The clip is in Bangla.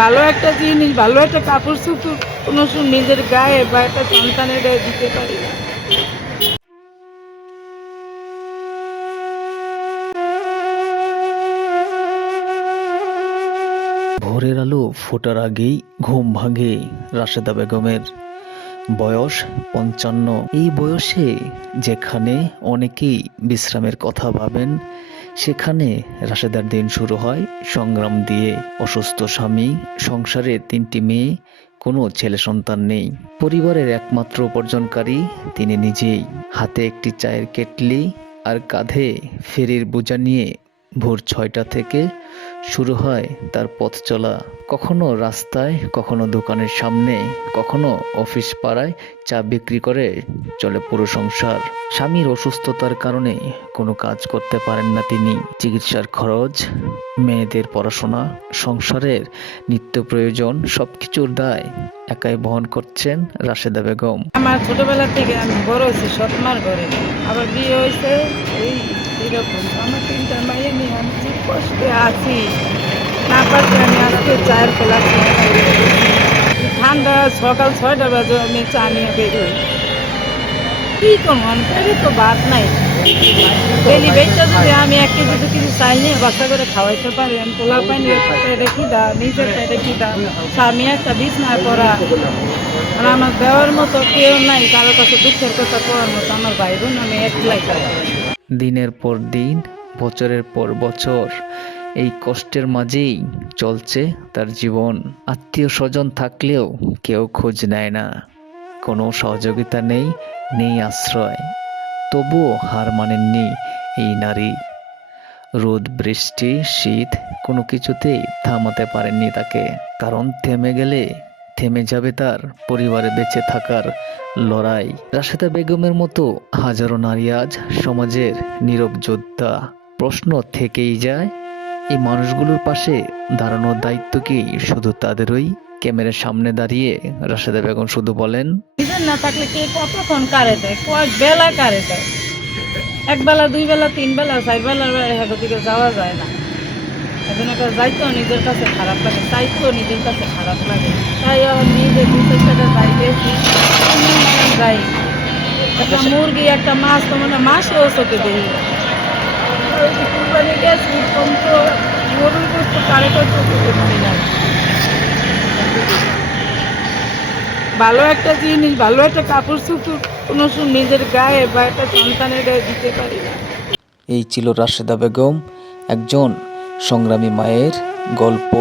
ভালো একটা জিনিস, ভালো একটা কাপড় চোপড় কোনো নিজের গায়ে বা একটা সন্তানের গায়ে দিতে পারি না। ভোরের আলো ফোটার আগেই ঘুম ভাঙে রাশেদা বেগমের। বয়স ৫৫। এই বয়সে যেখানে অনেকেই বিশ্রামের কথা ভাবেন, সেখানে রাশেদার দিন শুরু হয় সংগ্রাম দিয়ে। অসুস্থ স্বামী, সংসারে ৩টি মেয়ে, কোনো ছেলে সন্তান নেই। পরিবারের একমাত্র উপার্জনকারী তিনি নিজেই। হাতে একটি চায়ের কেটলি আর কাঁধে ফেরির বোঝা নিয়ে ভোর ৬টা থেকে শুরু হয় তার পথ চলা। কখনো রাস্তায়, কখনো দোকানের সামনে, কখনো অফিস পাড়ায় চা বিক্রি করে চলে পুরো সংসার। স্বামীর অসুস্থতার কারণে কোনো কাজ করতে পারেন না তিনি। চিকিৎসার খরচ, মেয়েদের পড়াশোনা, সংসারের নিত্য প্রয়োজন সবকিছুর দায় একাই বহন করছেন রাশেদা বেগম। আমার ছোটবেলা থেকে আমি বড় হয়েছি সৎমার ঘরে, আবার বিয়ে হয়েছে এই এরকম। আমার ৩টা মাইয়ে নিয়ে আমি যে কষ্টে আছি, না পারতে আমি আজকে চায়ের খোলা ঠান্ডা সকাল ৬টা বাজে আমি চা নিয়ে বের হই। কী করবো, আমি পেটে তো ভাত নাই। ডেলি বেচটা যদি আমি ১ কেজি ২ কেজি চাই নিয়ে বাচ্চা করে খাওয়াইতে পারি, আমি পোলা পানি পেটে খিদা, নিজের পেটে খিদা, স্বামী একটা বিছনায় পড়া, আর আমার দেওয়ার মতো কেউ নাই, কারো কাছে দুঃখের কথা কওয়ার মতো আমার ভাই বোন, আমি একলাই খাই। দিনের পর দিন, বছরের পর বছর এই কষ্টের মাঝেই চলছে তার জীবন। আত্মীয় স্বজন থাকলেও কেউ খোঁজ নেয় না, কোনো সহযোগিতা নেই, নেই আশ্রয়। তবুও হার মানেননি এই নারী। রোদ, বৃষ্টি, শীত কোনো কিছুতেই থামাতে পারেননি তাকে। কারণ থেমে গেলে থেমে যাবে তার পরিবারে বেঁচে থাকার লড়াই। রাশেদা বেগমের মতো হাজারো নারী আজ সমাজের নীরব যোদ্ধা। প্রশ্ন থেকেই যায়, এই মানুষগুলোর পাশে দাঁড়ানোর দায়িত্ব কি শুধু তাদেরই? ক্যামেরার সামনে দাঁড়িয়ে রাশেদা বেগম শুধু বলেন, নিজের না থাকলে কে কতক্ষণ কারে দেয়, কয়েক বেলা কারে দেয়। ১ বেলা ২ বেলা ৩ বেলা ৪ বেলার দিকে যাওয়া যায় না। এখন একটা যাইতেও নিজের কাছে খারাপ লাগে, চাইতেও নিজের কাছে খারাপ লাগে। তাই আবার নিজে ২-৪ টাকা যাই বেশি যাই। একটা মুরগি, একটা মাছ তো মানে মাসেও চোখে দেখি না। ওই যে কুরবানি গেছি, কম তো গরুর গোস্ত কারে চোখে দেখছি না। ভালো একটা জিনিস, ভালো একটা কাপড় চোপড় কোনো নিজের গায়ে বা একটা সন্তানের গায়ে দিতে পারি না। এই ছিল রাশেদা বেগম, একজন সংগ্রামী মায়ের গল্প।